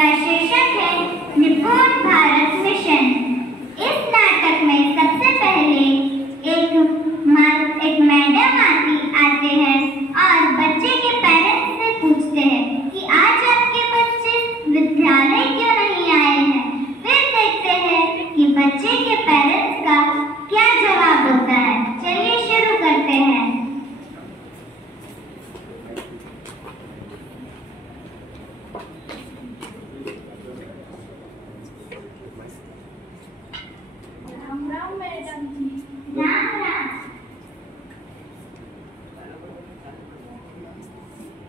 जिसका शीर्षक है निपुण भारत मिशन। इस नाटक में सबसे पहले एक मैडम आते हैं और बच्चे के पेरेंट्स से पूछते हैं कि आज आपके बच्चे विद्यालय क्यों नहीं आए हैं। फिर देखते हैं कि बच्चे के पेरेंट्स का क्या जवाब होता है। चलिए शुरू करते हैं। राम राम मैडम जी। राम राम।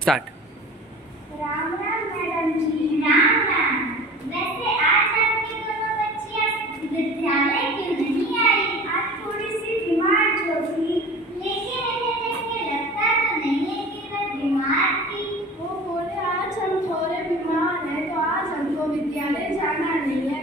स्टार्ट। राम राम मैडम जी। राम राम। वैसे आज आपकी दोनों बच्चियां विद्यालय क्यों नहीं आई? आज थोड़ी सी बीमार जो थी। लेकिन इन्हें देख के लगता तो नहीं है कि वह बीमार थी। वो बोले आज हम थोड़े बीमार हैं तो आज हमको विद्यालय जाना नहीं है।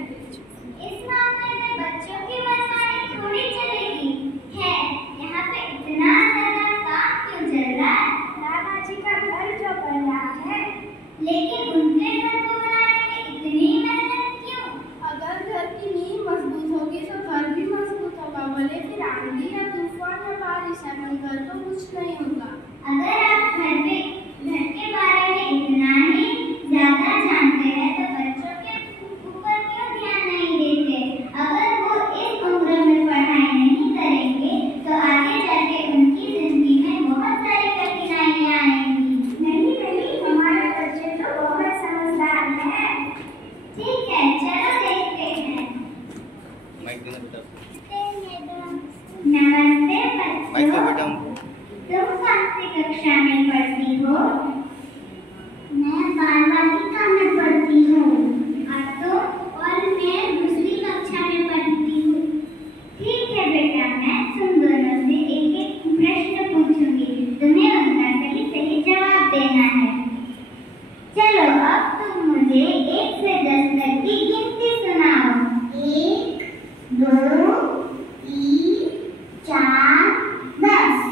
इस मामले में बच्चों की मनमानी थोड़ी चलेगी। है यहाँ पे इतना ज्यादा काम क्यों चल रहा है? दादाजी का घर जो बन रहा है। लेकिन उनके घर को बनाने में इतनी मेहनत क्यों? अगर घर की नींव मजबूत होगी तो घर भी मजबूत होगा। भले फिर आंधी या तूफान या बारिश है मगर तो कुछ नहीं होगा। अगर आप घर के बारे में इतना ही ज्यादा जानते हैं तो बच्चों के ऊपर क्यों ध्यान नहीं देते? अगर वो इस उम्र में पढ़ाई नहीं करेंगे तो आगे जाके उनकी जिंदगी में बहुत सारी कठिनाइयां आएंगी। नहीं, हमारे बच्चे तो बहुत समझदार हैं। ठीक है, चलो देखते हैं। नमस्ते बच्चों, तुम कौन सी कक्षा में पढ़ती हो? मैं 12वीं कक्षा में पढ़ती हूँ। और तुम? और मैं 2री कक्षा में पढ़ती हूँ। ठीक है बेटा, मैं तुम दोनों से एक एक प्रश्न पूछूंगी, तुम्हें उनका सही सही जवाब देना है। चलो अब तुम मुझे 1 से 10 तक की गिनती सुनाओ। 1 2 3 4 10।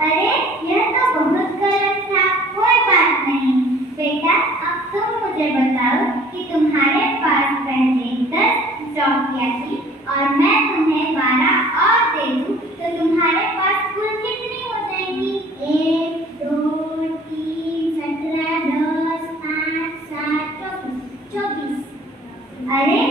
अरे यह तो बहुत गलत था। कोई बात नहीं बेटा, अब तुम मुझे बताओ कि तुम्हारे पास पहले 10 चौकियां थी और मैं तुम्हें 12 और दे दूं तो तुम्हारे पास कुल कितनी हो जाएंगी? 1 2 3 17 10 5 7 24। अरे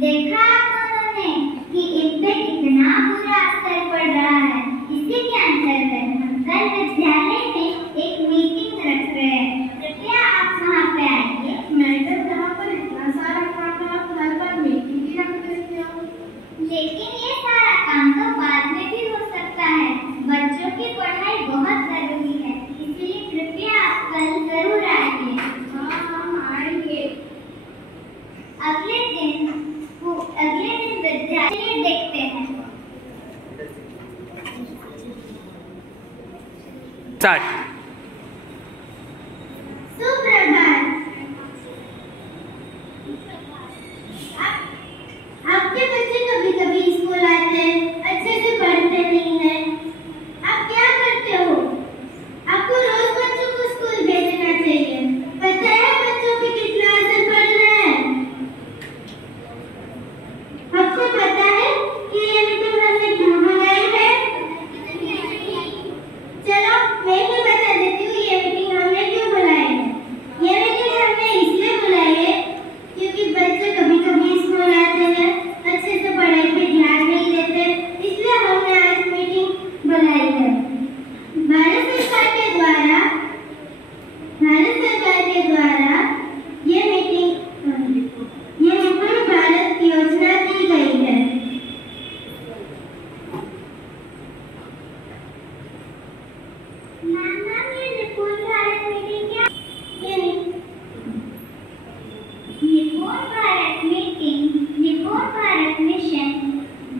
देखा आप दोनों ने कि इन पे कितना बुरा असर पड़ रहा है। इसी के अंतर्गत हम कल विद्यालय में एक मीटिंग रख रहे हैं। कृपया आप वहाँ पे आइए। मैडम यहाँ पर इतना सारा काम है, आप घर पर मीटिंग भी रख देते हो। लेकिन ये सारा काम तो बाद में भी हो सकता है। बच्चों की पढ़ाई बहुत जरूरी है, इसलिए कृपया आप कल जरूर आइए। हाँ, हम आएंगे। अगले दिन विद्यालय देखते हैं। स्टार्ट। सुप्रभात। आपके बच्चे कभी-कभी स्कूल आते हैं, अच्छे से पढ़ते नहीं हैं। आप क्या करते हो? आपको रोज बच्चों को स्कूल भेजना चाहिए। पता है बच्चों पे कितना असर पड़ रहा है? आपको पता है कि ये मीटिंग हमने क्यों बुलाई है? चलो मैं ही बता देती हूँ ये मीटिंग हमने क्यों बुलाई है। ये मीटिंग हमने इसलिए बुलाई है क्योंकि बच्चे कभी-कभी स्कूल आते हैं, अच्छे से पढ़ाई पे ध्यान नहीं देते, इसलिए हमने आज मीटिंग बुलाई है। भारत सरकार के द्वारा ये निपुण भारत की योजना दी गई है। मैम ये निपुण भारत मीटिंग क्या? निपुण भारत मिशन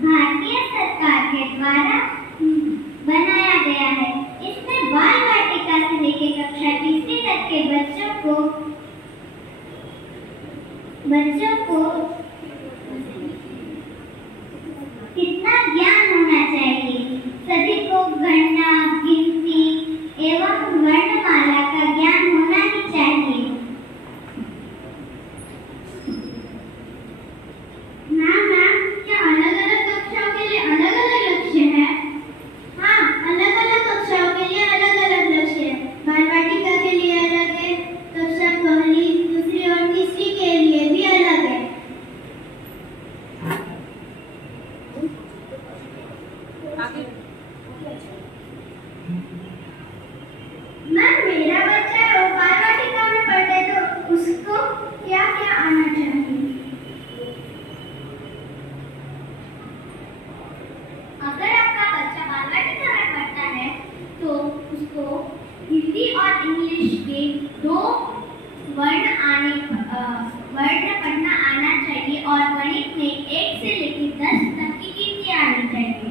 भारतीय सरकार के द्वारा बनाया गया है। इसमें बाल वाटिका से लेकर कक्षा 3वीं तक के बच्चों को कितना ज्ञान होना चाहिए। सभी को गणना, गिनती एवं वर्णमाला का ज्ञान होना ही चाहिए। मैम मेरा बच्चा है वो बाल वाटिका में पढ़ता है तो उसको क्या क्या आना चाहिए? अगर आपका बच्चा बाल वाटिका में पढ़ता है तो उसको हिंदी और इंग्लिश के 2 वर्ण पढ़ना आना चाहिए और गणित में 1 से लेकर 10 तक की गिनती आनी चाहिए।